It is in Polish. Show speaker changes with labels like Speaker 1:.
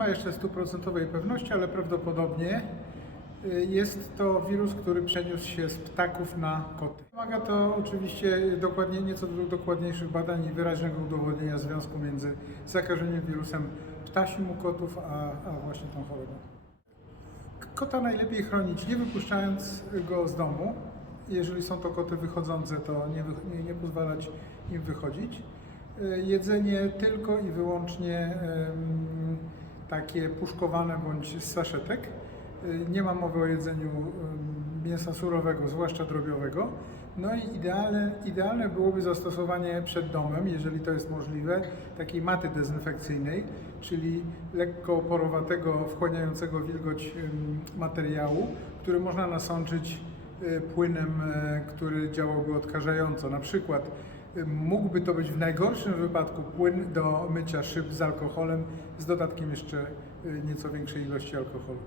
Speaker 1: ma jeszcze stuprocentowej pewności, ale prawdopodobnie y, jest to wirus, który przeniósł się z ptaków na koty. Wymaga to oczywiście dokładnie, nieco dokładniejszych badań i wyraźnego udowodnienia związku między zakażeniem wirusem ptasim u kotów, a, a właśnie tą chorobą. Kota najlepiej chronić nie wypuszczając go z domu. Jeżeli są to koty wychodzące, to nie, nie, nie pozwalać im wychodzić. Y, Jedzenie tylko i wyłącznie takie puszkowane bądź z saszetek. Y, Nie ma mowy o jedzeniu em, mięsa surowego, zwłaszcza drobiowego. No i idealne, idealne byłoby zastosowanie przed domem, jeżeli to jest możliwe, takiej maty dezynfekcyjnej, czyli lekko porowatego, wchłaniającego wilgoć materiału, który można nasączyć y, płynem, który działałby odkażająco. Na przykład y, mógłby to być w najgorszym wypadku płyn do mycia szyb z alkoholem, z dodatkiem jeszcze y, nieco większej ilości alkoholu.